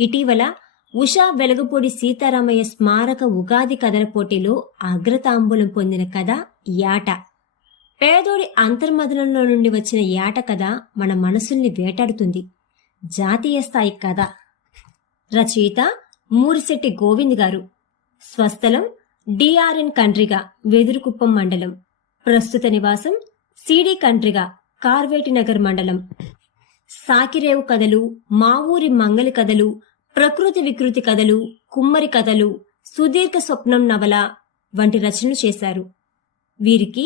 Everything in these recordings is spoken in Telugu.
ఇటీవల ఉషా వెలగపూడి సీతారామయ్య స్మారక ఉగాది కథల పోటీలో అగ్రతాంబూలం పొందిన కథ యాట. పేదోడి అంతర్మదనంలో నుండి వచ్చిన యాట కథ మన మనసుల్ని వేటాడుతుంది. జాతీయ స్థాయి కథ. రచయిత మూరిశెట్టి గోవింద్ గారు. స్వస్థలం డిఆర్ఎన్ కండ్రిగా వెదురుకుప్పం మండలం. ప్రస్తుత నివాసం సిడి కండ్రిగా కార్వేటి నగర్ మండలం. సాకిరేవు కథలు మా ఊరి మంగలి కథలు ప్రకృతి వికృతి కథలు కుమ్మరి కథలు సుదీర్ఘ స్వప్నం నవల వంటి రచనలు చేశారు. వీరికి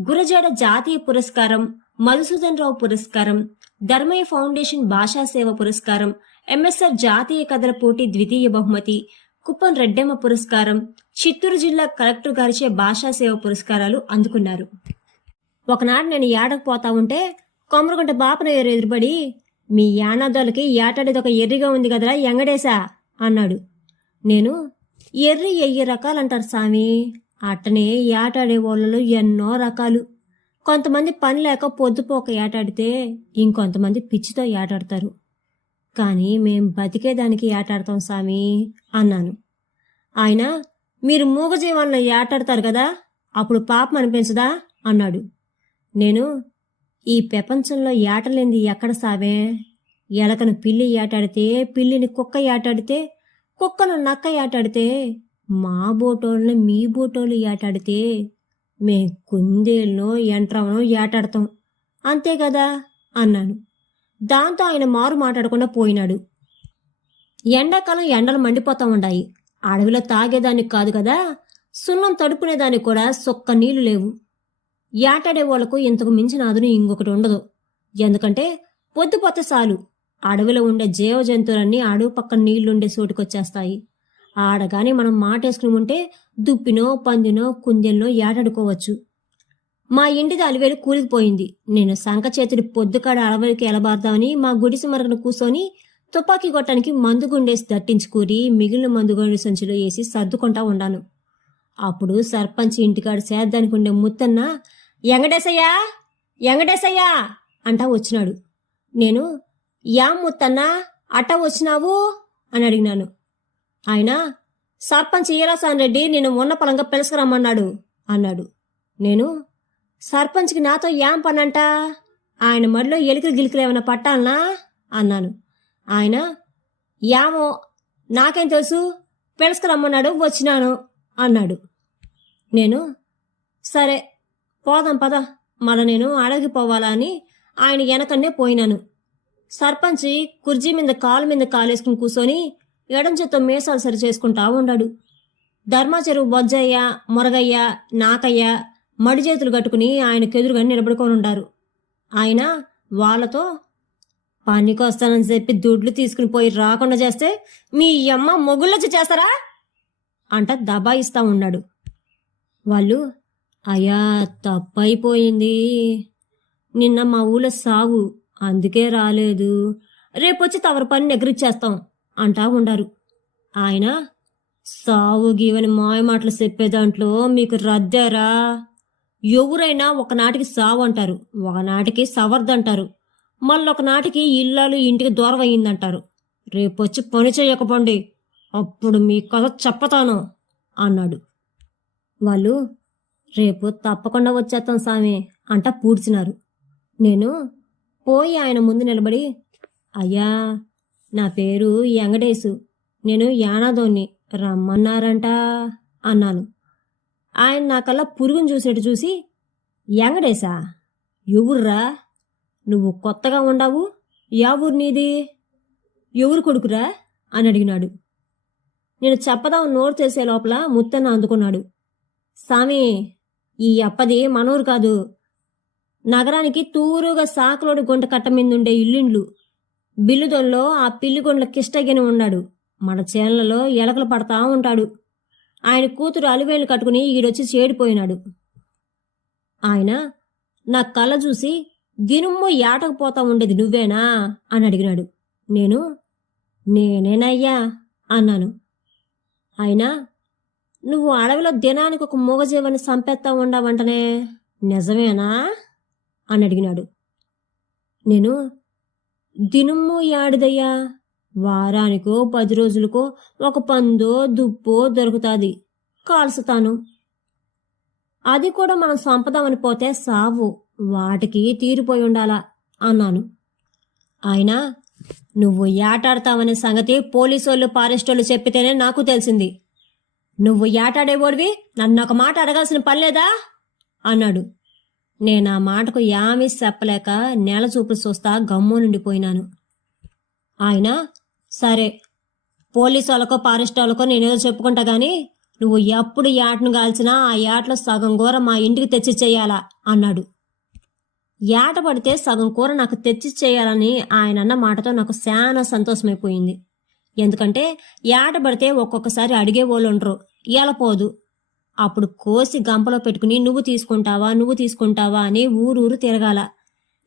గురజాడ జాతీయ పురస్కారం మధుసూదన్ రావు పురస్కారం ధర్మయ్య ఫౌండేషన్ భాషా సేవ పురస్కారం ఎంఎస్ఆర్ జాతీయ కథల పోటీ ద్వితీయ బహుమతి కుప్పం రెడ్డెమ్మ పురస్కారం చిత్తూరు జిల్లా కలెక్టర్ గారిచే భాషా సేవ పురస్కారాలు అందుకున్నారు. ఒకనాడు నేను ఏడకు పోతా ఉంటే కొమరగుంట బాపన ఎదురుబడి మీ యానాదోలకి ఏటాడేది ఒక ఎర్రిగా ఉంది కదరా ఎంగడేశా? అన్నాడు. నేను ఎర్రి ఎయ్యి రకాలంటారు సామి. అట్టనే ఏటాడే వాళ్ళలో ఎన్నో రకాలు. కొంతమంది పని లేక పొద్దుపోక ఏటాడితే ఇంకొంతమంది పిచ్చితో ఏటాడతారు. కానీ మేం బతికేదానికి ఏటాడతాం సామి అన్నాను. ఆయన మీరు మూగజీవనంలో ఏటాడతారు కదా అప్పుడు పాపం అనిపించదా అన్నాడు. నేను ఈ ప్రపంచంలో ఏటలేంది ఎక్కడ సావే? ఎలకను పిల్లి ఏటాడితే పిల్లిని కుక్క ఏటాడితే కుక్కను నక్క ఏటాడితే మా బోటోళ్ళని మీ బోటోళ్ళు ఏటాడితే మేం కుందేళ్ళనో ఎంట్రవనో ఏటాడతాం. అంతే కదా? అన్నాను. దాంతో ఆయన మారు మాట్లాడకుండా పోయినాడు. ఎండాకాలం ఎండలు మండిపోతా ఉండాయి. అడవిలో తాగేదానికి కాదు కదా? సున్నం తడుపునేదానికి కూడా సొక్క నీళ్ళు లేవు. ఏటాడే వాళ్ళకు ఇంతకు మించిన అదును ఇంకొకటి ఉండదు. ఎందుకంటే పొద్దుపోతే చాలు అడవిలో ఉండే జీవ జంతువులన్నీ అడవి పక్కన నీళ్ళుండే చోటుకొచ్చేస్తాయి. ఆడగాని మనం మాటేసుకుని ఉంటే దుప్పినో పందినో కుందెల్లో ఏటాడుకోవచ్చు. మా ఇంటిది అలివేలు కూలిపోయింది నేను సంక చేతుడి పొద్దుకాడ అడవులకి ఎలబార్దామని మా గుడిసి మరకను కూసోని తుపాకీ కొట్టడానికి మందు గుండేసి దట్టించుకూరి మిగిలిన మందు గుండె సంచిలో వేసి సర్దుకుంటా ఉండాను. అప్పుడు సర్పంచ్ ఇంటికాడ సేద్దానికి ఉండే ముత్తన్న ఎంగడేసయ్యా ఎంగడేసయ్యా అంటా వచ్చినాడు. నేను యా ముత్తన్నా అట్ట వచ్చినావు? అని అడిగినాను. ఆయన సర్పంచ్ ఈరాసాన్ రెడ్డి నేను ఉన్న పొలంగా పిలుసుకురమ్మన్నాడు అన్నాడు. నేను సర్పంచ్కి నాతో ఏం పనంట? ఆయన మడిలో ఎలికలు గిలికలు ఏమైనా పట్టాలనా? అన్నాను. ఆయన యామో నాకేం తెలుసు? పిలుసుకురమ్మన్నాడు వచ్చినాను అన్నాడు. నేను సరే పోదాం పద మళ్ళా నేను అడవికి పోవాలా అని ఆయన వెనకన్నే పోయినాను. సర్పంచి కుర్జీ మీద కాలు మీద కాలేసుకుని కూర్చొని ఎడం చేత్తో మీసాలు సరి చేసుకుంటా ఉండాడు. ధర్మాచెరువు బొజ్జయ్య మురగయ్య నాకయ్య మడి చేతులు కట్టుకుని ఆయనకెదురుగా నిలబడుకొని ఉండారు ఆయన వాళ్ళతో పనికొస్తానని చెప్పి దుడ్లు తీసుకుని పోయి రాకుండా చేస్తే మీ అమ్మ మొగుళ్ళొచ్చి చేస్తారా? అంట దబాయిస్తా ఉన్నాడు. వాళ్ళు అయ్యా తప్పైపోయింది. నిన్న మా ఊళ్ళో సావు అందుకే రాలేదు. రేపొచ్చి తవరి పని ఎగరిచ్చేస్తాం అంటా ఉండారు. ఆయన సావు గీవని మాయ మాటలు చెప్పే దాంట్లో మీకు రద్దారా? ఎవరైనా ఒకనాటికి సావు అంటారు ఒకనాటికి సవర్దంటారు. మళ్ళీ ఒకనాటికి ఇల్లాలు ఇంటికి దూరం అయ్యిందంటారు రేపొచ్చి పని చేయకపోండి అప్పుడు మీ కథ చెప్పతాను అన్నాడు. వాళ్ళు రేపు తప్పకుండా వచ్చేస్తాం స్వామి అంట పూడ్చినారు. నేను పోయి ఆయన ముందు నిలబడి అయ్యా నా పేరు వెంకటేశు నేను యానాదోన్ని రమ్మన్నారంట అన్నాను. ఆయన నాకల్లా పురుగును చూసేట్టు చూసి వెంకటేశా ఎవుర్రా? నువ్వు కొత్తగా ఉండవు? యా ఊరు నీది? ఎవరు కొడుకురా? అని అడిగినాడు. నేను చెప్పదాం నోరు చేసే లోపల ముత్తన్న అందుకున్నాడు. స్వామి ఈ అప్పది మనూరు కాదు. నగరానికి తూరుగా సాకులోడి గుంట కట్ట మీద ఉండే ఇల్లిండ్లు. బిల్లుదొల్లో ఆ పిల్లిగొండ్ల కిష్టగిని ఉన్నాడు. మన చేన్లలో ఎలకలు పడతా ఉంటాడు. ఆయన కూతురు అలివేలు కట్టుకుని ఈడొచ్చి చేడిపోయినాడు. ఆయన నా కళ్ళ చూసి దినుమ్ము ఏటకపోతా ఉండేది నువ్వేనా? అని అడిగినాడు. నేను నేనేనయ్యా అన్నాను. అయినా నువ్వు అడవిలో దినానికి ఒక మూగజీవని సంపెత్తా ఉండవంటనే. నిజమేనా? అని అడిగినాడు. నేను దినుమ్ము యాడిదయ్యా? వారానికో పది రోజులకో ఒక పందో దుప్పో దొరుకుతాది. కాల్చుతాను. అది కూడా మనం సంపదామని పోతే సావు. వాటికి తీరిపోయి ఉండాలా? అన్నాను. అయినా నువ్వు ఏటాడతావనే సంగతి పోలీసోళ్ళు ఫారెస్టోళ్ళు చెప్పితేనే నాకు తెలిసింది. నువ్వు ఏటాడేవాడివి? నన్ను ఒక మాట అడగాల్సిన పనిలేదా అన్నాడు. నేను ఆ మాటకు యామీ చెప్పలేక నేల చూపులు చూస్తా గమ్ము నుండిపోయినాను ఆయన సరే పోలీసు వాళ్ళకో ఫారెస్ట్ వాళ్ళకో నేనేదో చెప్పుకుంటా గాని నువ్వు ఎప్పుడు యాటను కాల్చినా ఆ యాటలో సగం కూర మా ఇంటికి తెచ్చి చెయ్యాలా అన్నాడు. యాట పడితే సగం కూర నాకు తెచ్చి చేయాలని ఆయన అన్న మాటతో నాకు చాలా సంతోషమైపోయింది. ఎందుకంటే ఏట పడితే ఒక్కొక్కసారి అడిగే వాళ్ళు ఉండరు. ఎలపోదు అప్పుడు కోసి గంపలో పెట్టుకుని నువ్వు తీసుకుంటావా నువ్వు తీసుకుంటావా అని ఊరూరు తిరగాల.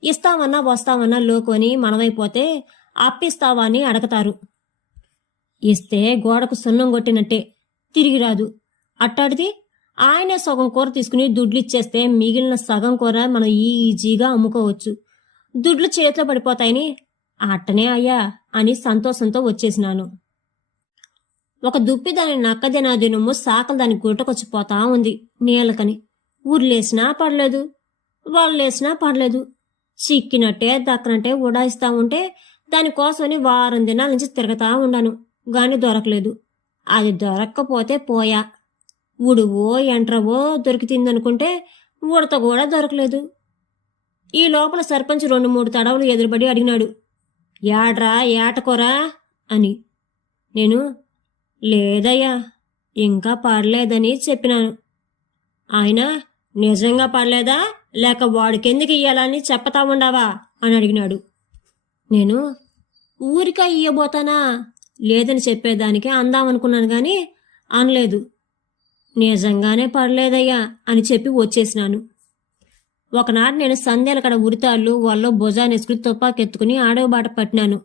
ఇస్తామన్నా వస్తామన్నా లోకొని మనమైపోతే అప్పిస్తావా అని అడగతారు. ఇస్తే గోడకు సున్నం కొట్టినట్టే. తిరిగి రాదు. అట్టాడిది ఆయనే సగం కూర తీసుకుని దుడ్లు ఇచ్చేస్తే మిగిలిన సగం కూర మనం ఈజీగా అమ్ముకోవచ్చు. దుడ్లు చేతిలో పడిపోతాయని అట్టనే అయ్యా. అని సంతోషంతో వచ్చేసినాను. ఒక దుప్పి దాని నక్కదినాదినము సాకలు దాని గుట్టకొచ్చిపోతా ఉంది నీళ్ళకని ఊర్లేసినా పడలేదు వాళ్ళేసినా పడలేదు చిక్కినట్టే దక్కనట్టే ఉడాయిస్తా ఉంటే దానికోసమని వారం దినాల నుంచి తిరగతా ఉండాను. గాని దొరకలేదు. అది దొరక్కపోతే పోయా. ఉడువో ఎంట్రవో దొరికితిందనుకుంటే ఉడత కూడా దొరకలేదు. ఈ లోపల సర్పంచ్ రెండు మూడు తడవలు ఎదురుబడి అడిగినాడు. యాడ్రా ఏటకొరా అని. నేను లేదయ్యా ఇంకా పడలేదని చెప్పినాను. ఆయన నిజంగా పడలేదా? లేక వాడికెందుకు ఇయ్యాలని చెప్పతా ఉండవా? అని అడిగినాడు. నేను ఊరికా ఇయ్యబోతానా? లేదని చెప్పేదానికి అందామనుకున్నాను కానీ అనలేదు. నిజంగానే పడలేదయ్యా అని చెప్పి వచ్చేసినాను. ఒకనాడు నేను సంధ్యాల కడ ఉరితాళ్ళు వాళ్ళలో భుజానేసుకుని తుపాకెత్తుకుని ఆడవబాట పట్టినాను.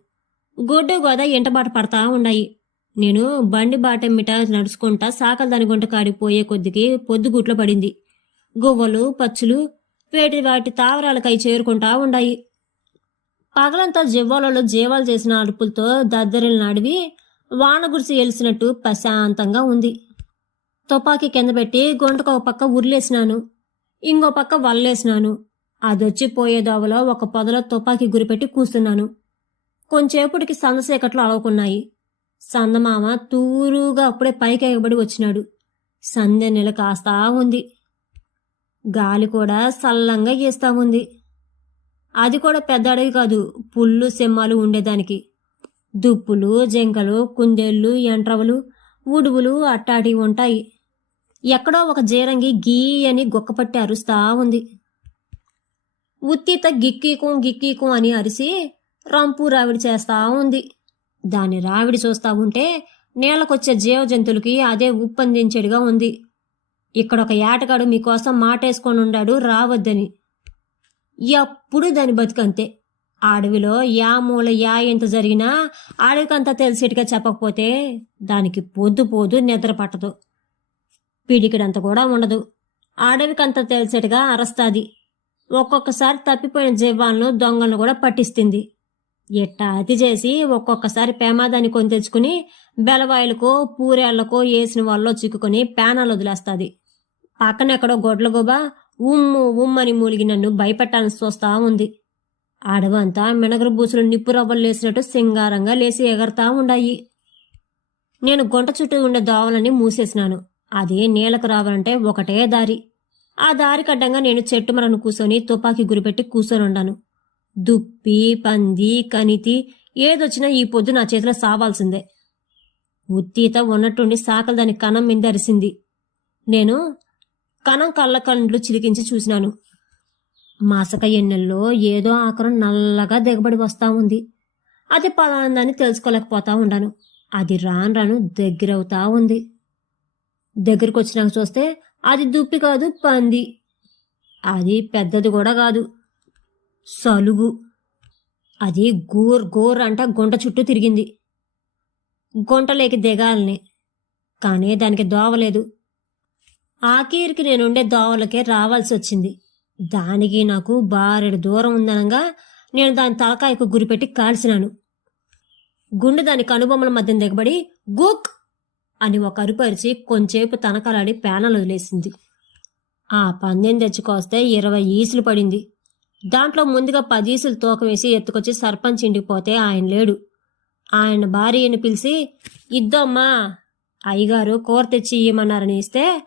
గొడ్డు గోద ఇంటబాట పడతా ఉన్నాయి నేను బండి బాటెమ్మిట నడుచుకుంటా సాకలు దాని గుంట కాడిపోయే కొద్దికి పొద్దుగుట్లో పడింది. గువ్వలు పచ్చులు వేటి వాటి తావరాలకై చేరుకుంటా ఉన్నాయి పగలంతా జివ్వాలలో జీవాలు చేసిన అడుపులతో దద్దరిల్ని నడివి. వాన గురిసి ఎలిసినట్టు ప్రశాంతంగా ఉంది. తుపాకీ కింద పెట్టి గుంటకు ఒక పక్క ఉరిలేసినాను. ఇంకో పక్క వల్లేసినాను. అదొచ్చి పోయే దోవలో ఒక పొదలో తుపాకీ గురిపెట్టి కూస్తున్నాను. కొంచేపటికి సందసేకట్లు అలవుకున్నాయి. సందమామ తూరుగా అప్పుడే పైకి ఎగబడి వచ్చినాడు. సంధ్య నెల కాస్తా ఉంది. గాలి కూడా సల్లంగా గీస్తా ఉంది. అది కూడా పెద్ద అడవి కాదు పుళ్ళు సెమ్మాలు ఉండేదానికి. దుప్పులు జంకలు కుందేళ్ళు ఎంట్రవలు ఉడువులు అట్టాటివి ఉంటాయి. ఎక్కడో ఒక జీరంగి గీ అని గొక్కపట్టి అరుస్తా ఉంది. ఉత్తిత గిక్కీకం గిక్కీకం అని అరిసి రంపు రావిడి చేస్తా ఉంది. దాని రావిడి చూస్తా ఉంటే నేలకొచ్చే జీవ జంతువులకి అదే ఉప్పందించేడుగా ఉంది. ఇక్కడ ఒక ఏటగాడు మీకోసం మాటేసుకొని ఉండాడు రావద్దని. ఎప్పుడు దాని బతుకంతే. అడవిలో యా మూల యా ఎంత జరిగినా అడవికంతా తెలిసేట్టుగా చెప్పకపోతే దానికి పొద్దు పోదు నిద్ర పట్టదు. పిడికిడంత కూడా ఉండదు. అడవికంత తెలిసేట్టుగా అరస్తాది. ఒక్కొక్కసారి తప్పిపోయిన జీవాలను దొంగలను కూడా పట్టిస్తుంది. ఎట్టా అతి చేసి ఒక్కొక్కసారి పేమాదాన్ని కొని తెచ్చుకుని బెలవాయిలకో పూరేళ్ళకో వేసిన వాళ్ళలో చిక్కుకొని పేనాలు వదిలేస్తుంది. పక్కనెక్కడో గొడ్లగోబ ఉమ్ము ఉమ్మని మూలిగి నన్ను భయపెట్టాలని చూస్తా ఉంది. అడవంతా మినగరు బూసులు నిప్పు రవ్వలు లేసినట్టు సింగారంగా లేసి ఎగరతా ఉండాయి. నేను గుంట చుట్టూ ఉండే దోవలని మూసేసినాను. అది నీళ్ళకు రావాలంటే ఒకటే దారి. ఆ దారి కడ్డంగా నేను చెట్టు మరను కూర్చొని తుపాకీ గురిపెట్టి కూర్చొని ఉండాను దుప్పి పంది కనితి ఏదొచ్చినా ఈ పొద్దు నా చేతిలో సావాల్సిందే. ఉత్తీత ఉన్నట్టుండి సాకలు దాని కణం మీద అరిసింది. నేను కణం కళ్ళ కండ్లు చిలికించి చూసినాను. మాసక ఎన్నెల్లో ఏదో ఆకారం నల్లగా దిగబడి వస్తా ఉంది. అది పలాందని తెలుసుకోలేకపోతా ఉండాను. అది రాను రాను దగ్గరవుతా ఉంది. దగ్గరికి వచ్చినాక చూస్తే అది దుప్పి కాదు పంది. అది పెద్దది కూడా కాదు. సలుగు. అది గోర్ గోర్ అంట గుంట చుట్టూ తిరిగింది. గుంటలేకి దిగాలని. కానీ దానికి దోవలేదు ఆఖీరికి నేనుండే దోవలకే రావాల్సి వచ్చింది దానికి నాకు బారెడు దూరం ఉందనగా నేను దాని తలకాయకు గురిపెట్టి కాల్చినాను గుండె దాని కనుబొమ్మల మధ్య దిగబడి గుక్! అని ఒక అరుపరిచి కొంచేపు తనకలాడి పేనలు వదిలేసింది. ఆ పందెం తెచ్చుకొస్తే ఇరవై ఈసులు పడింది. దాంట్లో ముందుగా పది ఈసులు తూకం వేసి ఎత్తుకొచ్చి సర్పంచ్ ఇండిపోతే ఆయన లేడు. ఆయన భార్యను పిలిచి ఇద్దమ్మా అయ్యగారు కూర తెచ్చి ఇయ్యమన్నారని ఇస్తే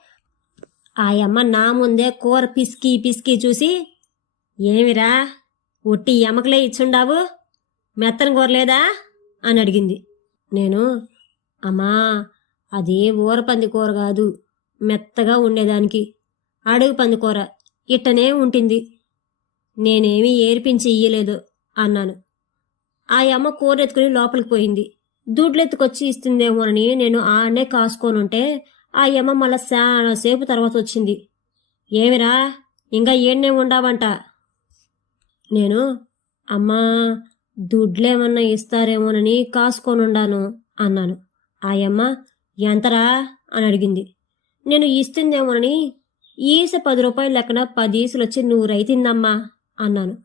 ఆయమ్మ నా ముందే కూర పిసికి పిసికి చూసి ఏమిరా ఒట్టి ఎమకలే ఇచ్చుండావు? మెత్తని కూర లేదా? అని అడిగింది. నేను అమ్మా అదే ఊరపంది కూర కాదు మెత్తగా ఉండేదానికి. అడుగు పంది కూర ఇట్టనే ఉంటుంది. నేనేమీ ఏర్పించి ఇయ్యలేదు అన్నాను. ఆ అమ్మ కూర ఎత్తుకుని లోపలికి పోయింది. దూడ్లెత్తుకొచ్చి ఇస్తుందేమోనని నేను ఆడనే కాసుకోనుంటే ఆ అమ్మ మళ్ళా చాలాసేపు తర్వాత వచ్చింది. ఏమిరా ఇంకా ఏడ్నే ఉండావంట. నేను అమ్మా దుడ్లేమన్నా ఇస్తారేమోనని కాసుకోనుండాను అన్నాను. ఆయమ్మ ఎంతరా? అని అడిగింది. నేను ఇస్తుందేమోనని ఈస పది రూపాయలు లెక్కన పది ఈసులు వచ్చి నువ్వు రైతిందమ్మా అన్నాను.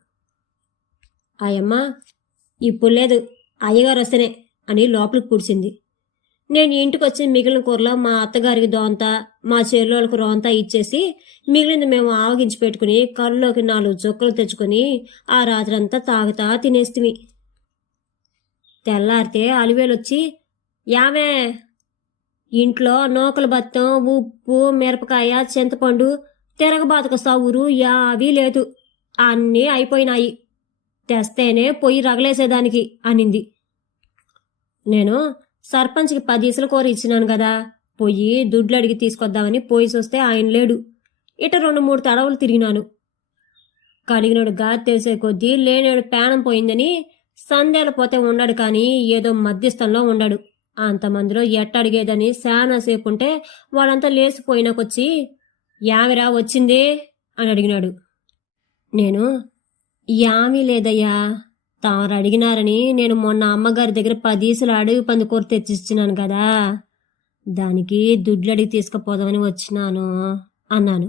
ఆయమ్మ ఇప్పుడు లేదు అయ్యగారు వస్తేనే అని లోపలికి కూర్చింది. నేను ఇంటికి వచ్చి మిగిలిన కూరలో మా అత్తగారికి దోంత మా చెల్లెళ్ళకు రోంత ఇచ్చేసి మిగిలింది మేము ఆవగించి పెట్టుకుని కళ్ళలోకి నాలుగు చుక్కలు తెచ్చుకొని ఆ రాత్రంతా తాగుతా తినేస్తిమి. తెల్లారితే అలివేలొచ్చి యామే ఇంట్లో నూకల బత్తం ఉప్పు మిరపకాయ చింతపండు తిరగబాతక సవురు యావి లేదు. అన్నీ అయిపోయినాయి. తెస్తేనే పొయ్యి రగలేసేదానికి అనింది. నేను సర్పంచ్కి పది ఇసల కూర ఇచ్చినాను కదా పొయ్యి దుడ్లు అడిగి తీసుకొద్దామని పోయి చూస్తే ఆయన లేడు. ఇట రెండు మూడు తడవలు తిరిగినాను. కడిగినాడు గాలి తెలిసే కొద్దీ లేనివాడు పేనం పోయిందని సందేల పోతే ఉన్నాడు కానీ ఏదో మధ్యస్థంలో ఉన్నాడు అంతమందిలో ఎట్ట అడిగేదని సేపు ఉంటే వాళ్ళంతా లేచిపోయినాకొచ్చి యామిరా వచ్చింది? అని అడిగినాడు. నేను యామి లేదయ్యా తాను అడిగినారని నేను మొన్న అమ్మగారి దగ్గర పదీసులు అడవి పంది కూర తెచ్చిచ్చినాను కదా దానికి దుడ్లు అడిగి తీసుకుపోదామని వచ్చినాను అన్నాను.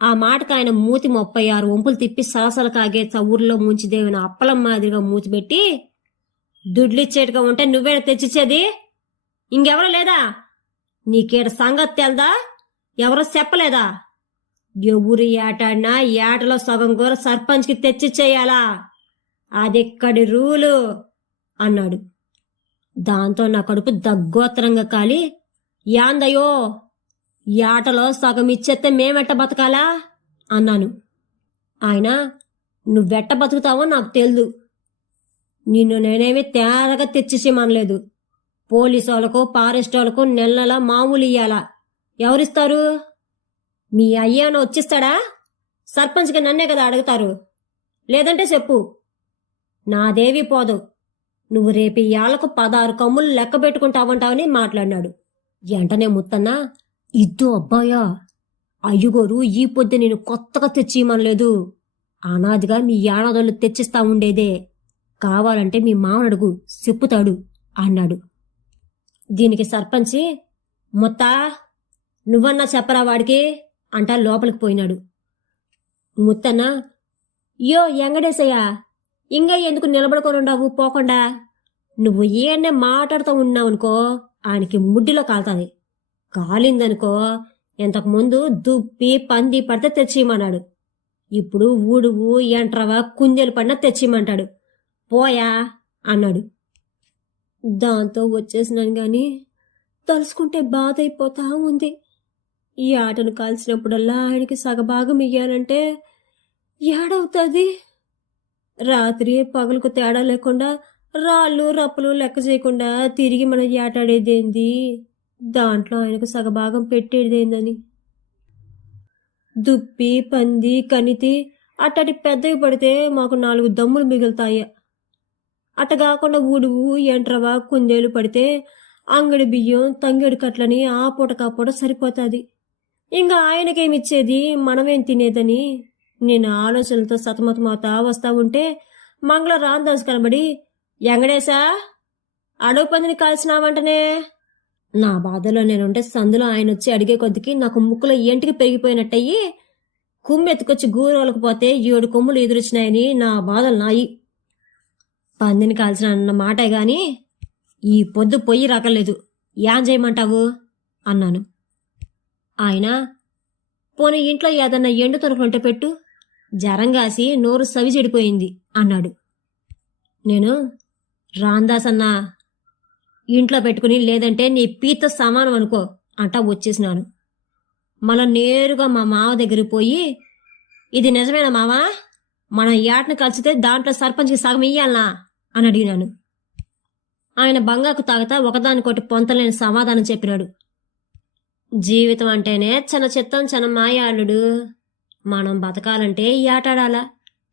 ఆ మాటకు ఆయన మూతి ముప్పై ఆరు వంపులు తిప్పి సలసల కాగే చవురులో ముంచిదేవిన అప్పలం మాదిరిగా మూతి దుడ్లు ఇచ్చేట్టుగా ఉంటే నువ్వేడ తెచ్చిచ్చేది? ఇంకెవరో లేదా? నీకేడ సంగతి తెల్దా? ఎవరో చెప్పలేదా? ఎవరు ఏటాడినా ఏటలో సగం కూర సర్పంచ్కి తెచ్చిచ్చేయాలా? అదిక్కడి రూలు అన్నాడు. దాంతో నా కడుపు దగ్గోత్తరంగా కాలి. యాందయ్యో ఏటలో సగం ఇచ్చేస్తే మేమెట్ట బతకాలా? అన్నాను. ఆయన నువ్వెట్ట బతుకుతావో నాకు తెలుదు. నిన్ను నేనేమి తేరగా తెచ్చిసేమనలేదు. పోలీసు వాళ్ళకు ఫారెస్ట్ వాళ్ళకు నెలల మామూలు ఇయ్యాలా. ఎవరిస్తారు? మీ అయ్యాను వచ్చిస్తాడా? సర్పంచ్గా నన్నే కదా అడుగుతారు. లేదంటే చెప్పు. నాదేవి పోదు. నువ్వు రేపు ఇయాళ్ళకు పదహారు కమ్ములు లెక్క పెట్టుకుంటావంటావని మాట్లాడినాడు. వెంటనే ముత్తన్నా? ఇద్దు అబ్బాయా. అయ్యగోరు ఈ పొద్దు నేను కొత్తగా తెచ్చిమనలేదు అనాదిగా మీ యానాదోళ్ళు తెచ్చిస్తా ఉండేదే. కావాలంటే మీ మామనడుగు చెప్పుతాడు అన్నాడు. దీనికి సర్పంచి మొత్తా నువ్వన్నా చెప్పరా వాడికి? అంటా లోపలికి పోయినాడు. ముత్తన్న యో ఎంగడేసయ్యా ఇంకా ఎందుకు నిలబడుకొని ఉండవు పోకుండా? నువ్వు ఏనే మాట్లాడుతూ ఉన్నావనుకో ఆయనకి ముడ్డిలో కాలుతుంది. కాలిందనుకో ఇంతకుముందు దుప్పి పంది పడితే తెచ్చిమన్నాడు ఇప్పుడు ఊడువు ఎంట్రవా కుందేలు పడినా తెచ్చిమంటాడు పోయా అన్నాడు. దాంతో వచ్చేసినాను కానీ తలుసుకుంటే బాధ అయిపోతా ఉంది. ఈ ఆటను కాల్చినప్పుడల్లా ఆయనకి సగభాగం ఇయ్యాలంటే ఏడవుతుంది? రాత్రి పగలకు తేడా లేకుండా రాళ్ళు రప్పలు లెక్క చేయకుండా తిరిగి మనం ఏటాడేదేంది దాంట్లో ఆయనకు సగభాగం పెట్టేదేందని. దుప్పి పంది కనితి అట్టటి పెద్దవి పడితే మాకు నాలుగు దమ్ములు మిగులుతాయి? అట్ట కాకుండా ఉడువు ఎంట్రవా కుందేలు పడితే అంగడి బియ్యం తంగేడు కట్లని ఆ పూట కాపూట సరిపోతుంది ఇంకా ఆయనకేమిచ్చేది మనమేం తినేదని? నేను ఆలోచనలతో సతమతమవుతా వస్తా ఉంటే మంగళ రాందాస్ కనబడి ఎంగడేశా అడవు పందిని కాల్చినావంటనే? నా బాధలో నేనుంటే సందులో ఆయన వచ్చి అడిగే కొద్దికి నాకు ముక్కులో ఎంటికి పెరిగిపోయినట్టయి కుమ్మెత్తుకొచ్చి గూరోలకు పోతే ఏడు కొమ్ములు ఎదురొచ్చినాయని నా బాధలు నాయి. పందిని కాల్చిన అన్న మాటే గాని ఈ పొద్దు పొయ్యి రాకలేదు ఏం చేయమంటావు? అన్నాను. ఆయన పోనీ ఇంట్లో ఏదన్నా ఎండు తొనకలుంటే పెట్టు. జరంగాసి నోరు సవి చెడిపోయింది అన్నాడు. నేను రాందాస్ అన్నా ఇంట్లో పెట్టుకుని లేదంటే నీ పీత సమానం అనుకో అంటా వచ్చేసినాను. మళ్ళా నేరుగా మా మావ దగ్గరికి పోయి ఇది నిజమేనా మావా? మన ఏటను కలిసితే దాంట్లో సర్పంచ్కి సగం ఇయ్యాలనా? అని అడిగినాను. ఆయన బంగాకు తాగతా ఒకదానికొకటి పొంతలేని సమాధానం చెప్పినాడు. జీవితం అంటేనే చిన్న చిత్తం చిన్న మాయాళుడు మనం బతకాలంటే ఏటాడాలా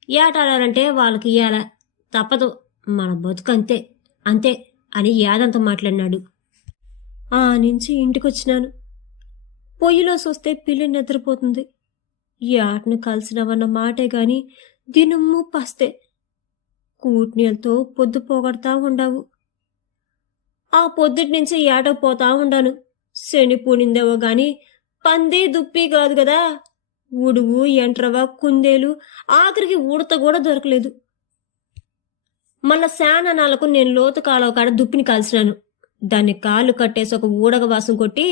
ఏటాడాలంటే వాళ్ళకి ఇయ్యాల. తప్పదు. మన బతుకు అంతే. అంతే అని యాదంతో మాట్లాడినాడు. ఆ నుంచి ఇంటికొచ్చినాను. పొయ్యిలో చూస్తే పిల్లి నిద్రపోతుంది. ఈ ఆటను కలిసినవన్న మాటే గాని దినము పస్తే కూట్నీలతో పొద్దు పోగొడతా ఉండవు. ఆ పొద్దుటి నుంచి ఏటకు పోతా ఉండాను. శని పూనిందేవో గాని పంది దుప్పి కాదు కదా ఉడువు ఎంట్రవ కుందేలు ఆఖరికి ఉడత కూడా దొరకలేదు. మళ్ళా శాననాలకు నేను లోతు కాలువ కాడ దుప్పిని కాల్చినాను. దాన్ని కాళ్ళు కట్టేసి ఒక ఊడగ వాసం కొట్టి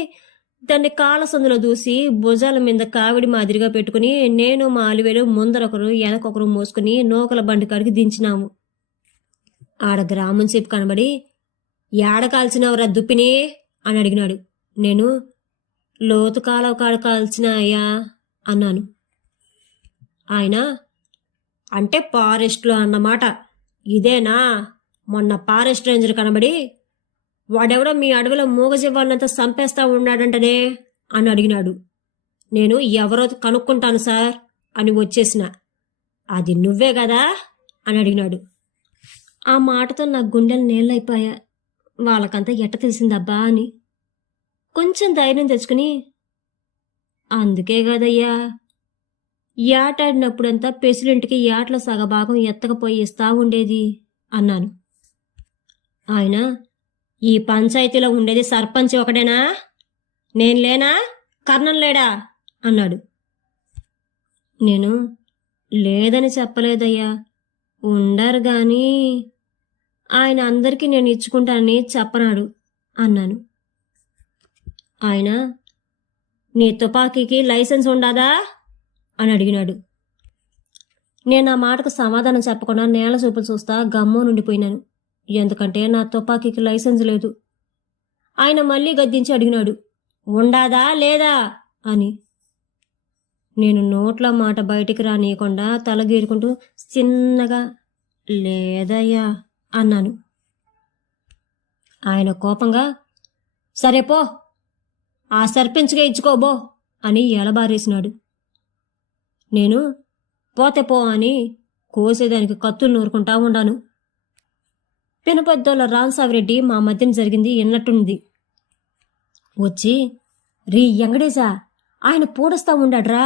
దాన్ని కాళ్ళ సందులో దూసి భుజాల మీద కావిడి మాదిరిగా పెట్టుకుని నేను మా అలివేలు ముందరొకరు వెనకొకరు మోసుకుని నూకల బండి కాడికి దించినాము. ఆడ గ్రామం సేపు కనబడి ఏడ కాల్చినవరా దుప్పిని? అని అడిగినాడు. నేను లోతు కాలవ కాడ కాల్చిన అయ్యా అన్నాను. ఆయన అంటే ఫారెస్ట్లో అన్నమాట. ఇదేనా? మొన్న ఫారెస్ట్ రేంజర్ కనబడి వాడెవడో మీ అడవిలో మూగజీవాలంతా చంపేస్తా ఉన్నాడంటనే? అని అడిగినాడు. నేను ఎవరో కనుక్కుంటాను సార్ అని వచ్చేసిన. అది నువ్వే కదా? అని అడిగినాడు. ఆ మాటతో నా గుండెలు నీళ్ళైపోయా వాళ్ళకంతా ఎట్ట తెలిసిందబ్బా అని. కొంచెం ధైర్యం తెచ్చుకుని అందుకే కదయ్యా. ఏటాడినప్పుడంతా ప్రెసిడెంట్కి ఏట్ల సగభాగం ఎత్తకపోయి ఇస్తా ఉండేది అన్నాను. ఆయన ఈ పంచాయతీలో ఉండేది సర్పంచ్ ఒకడేనా? నేను లేనా? కర్ణం లేడా? అన్నాడు. నేను లేదని చెప్పలేదయ్యా. ఉండరు కానీ ఆయన అందరికీ నేను ఇచ్చుకుంటానని చెప్పనాడు అన్నాను. ఆయన నీ తుపాకీకి లైసెన్స్ ఉండాదా? అని అడిగినాడు. నేను ఆ మాటకు సమాధానం చెప్పకుండా నేల చూపులు చూస్తా గమ్మో నుండిపోయినాను ఎందుకంటే నా తుపాకీకి లైసెన్స్ లేదు. ఆయన మళ్ళీ గద్దించి అడిగినాడు. ఉండాదా లేదా? అని. నేను నోట్ల మాట బయటికి రానియకుండా తలగీరుకుంటూ చిన్నగా లేదయ్యా అన్నాను. ఆయన కోపంగా సరే పో ఆ సర్పంచ్గా ఇచ్చుకోబో అని ఎలబారేసినాడు నేను పోతే పో అని కోసేదానికి కత్తులు నూరుకుంటా ఉండాను. పినపెద్దోళ్ళ రామసాగిరెడ్డి మా మధ్యన జరిగింది ఎన్నట్టుంది వచ్చి రీ ఎంగడేశా ఆయన పూడస్తా ఉండాడ్రా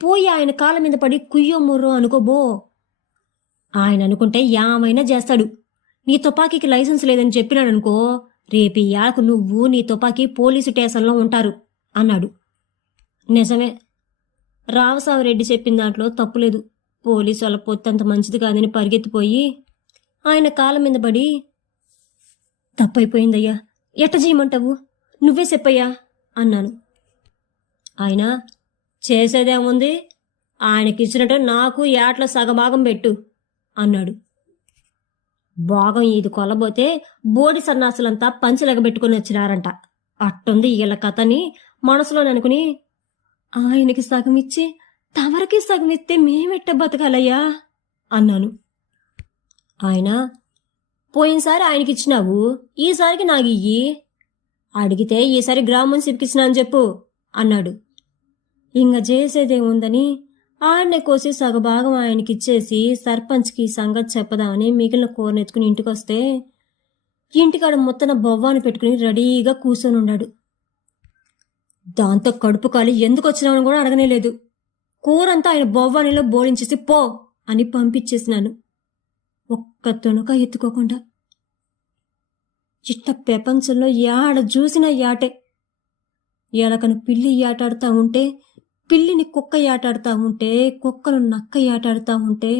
పోయి ఆయన కాళ్ళ మీద పడి కుయ్యో ముర్రో అనుకోబో ఆయన అనుకుంటే యామైనా చేస్తాడు. నీ తుపాకీకి లైసెన్స్ లేదని చెప్పినాడనుకో రేపు యాకు నువ్వు నీ తుపాకీ పోలీసు స్టేషన్లో ఉంటారు అన్నాడు. నిజమే. రావసావిరెడ్డి చెప్పిన దాంట్లో తప్పులేదు. పోలీసు వాళ్ళ పొత్తంత మంచిది కాదని పరిగెత్తిపోయి ఆయన కాళ్ళ మీద పడి తప్పైపోయిందయ్యా. ఎట్ట చేయమంటావు? నువ్వే చెప్పయ్యా అన్నాను. ఆయన చేసేదేముంది? ఆయనకిచ్చినట్టు నాకు ఏట్ల సగభాగం పెట్టు అన్నాడు. భాగం ఇది కొలబోతే బోడి సన్నాసులంతా పంచలెగబెట్టుకుని వచ్చినారంట. అట్టుంది వీళ్ళ కథని మనసులో అనుకుని ఆయనకి సగం ఇచ్చి తమరికి సగం ఇస్తే మేమెట్ట బతకాలయ్యా? అన్నాను. ఆయన పోయినసారి ఆయనకి ఇచ్చినావు ఈసారికి నాకు ఇయ్యి. అడిగితే ఈసారి గ్రామం సిప్కిచ్చినా అని చెప్పు అన్నాడు. ఇంక చేసేదేముందని ఆడనే కోసి సగభాగం ఆయనకిచ్చేసి సర్పంచ్కి సంగతి చెప్పదామని మిగిలిన కూరనెత్తుకుని ఇంటికొస్తే ఇంటికాడ ముత్తన బొవ్వాను పెట్టుకుని రెడీగా కూర్చొని ఉన్నాడు. దాంతో కడుపు కాలి ఎందుకు వచ్చినామని కూడా అడగనేలేదు కూరంతా ఆయన బొవ్వానిలో బోడించేసి పో అని పంపించేసినాను. ఒక్క తొనక ఎత్తుకోకుండా. ఇట్ట ప్రపంచంలో యాడ చూసినా యాటే. ఎలకను పిల్లి యాటాడుతూ ఉంటే పిల్లిని కుక్క యాటాడుతా ఉంటే కుక్కను నక్క యాటాడుతా ఉంటే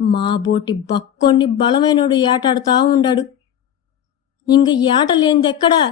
మా బోటి బక్కొన్ని బలమైనోడు ఏటాడుతా ఉండాడు ఇంక ఏట లేనిదెక్కడా?